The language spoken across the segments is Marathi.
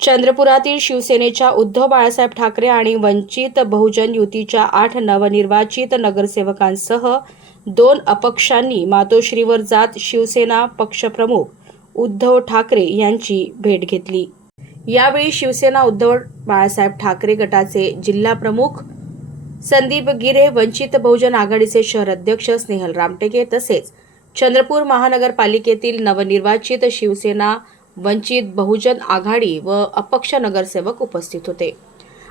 चंद्रपुरातील शिवसेनेच्या उद्धव बाळासाहेब ठाकरे आणि वंचित बहुजन युतीच्या 8 नवनिर्वाचित नगरसेवकांसह 2 अपक्षांनी मातोश्रीवर जात शिवसेना पक्षप्रमुख उद्धव ठाकरे यांची भेट घेतली। यावेळी शिवसेना उद्धव बाळासाहेब ठाकरे गटाचे जिल्हाप्रमुख संदीप गिरे, वंचित बहुजन आघाडीचे शहर अध्यक्ष स्नेहल रामटेके तसेच चंद्रपूर महानगरपालिकेतील नवनिर्वाचित शिवसेना, वंचित बहुजन आघाडी व अपक्ष नगरसेवक उपस्थित होते।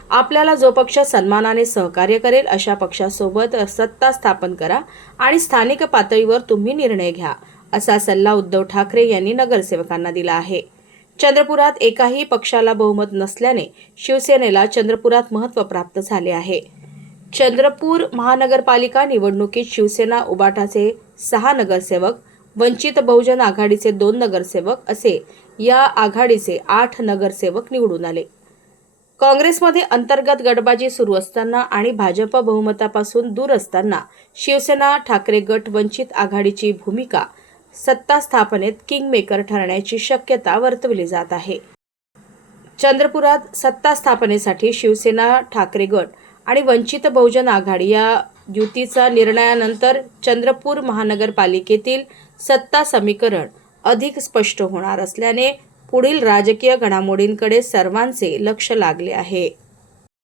आपल्याला जो पक्ष सन्मानाने सहकार्य करेल अशा पक्षासोबत सत्ता स्थापन करा आणि स्थानिक पातळीवर तुम्ही निर्णय घ्या, असा सल्ला उद्धव ठाकरे यांनी नगरसेवकांना दिला आहे। चंद्रपुरात एकाही पक्षाला बहुमत नसल्याने शिवसेनेला चंद्रपुरात महत्त्व प्राप्त झाले आहे। चंद्रपूर महानगरपालिका निवडणुकीत शिवसेना उबाटाचे 6 नगरसेवक, वंचित बहुजन आघाडीचे 2 नगरसेवक असे या आघाडीचे 8 नगरसेवक निवडून आले। काँग्रेसमध्ये अंतर्गत गटबाजी सुरू असताना आणि भाजप बहुमतापासून दूर असताना शिवसेना ठाकरे गट वंचित आघाडीची भूमिका सत्ता स्थापनेत किंगमेकर ठरण्याची शक्यता वर्तवली जात आहे। चंद्रपुरात सत्ता स्थापनेसाठी शिवसेना ठाकरे गट आणि वंचित बहुजन आघाडी या युतीचा निर्णयानंतर चंद्रपूर महानगरपालिकेतील सत्ता समीकरण अधिक स्पष्ट होणार असल्याने पुढील राजकीय घडामोडींकडे सर्वांचे लक्ष लागले आहे।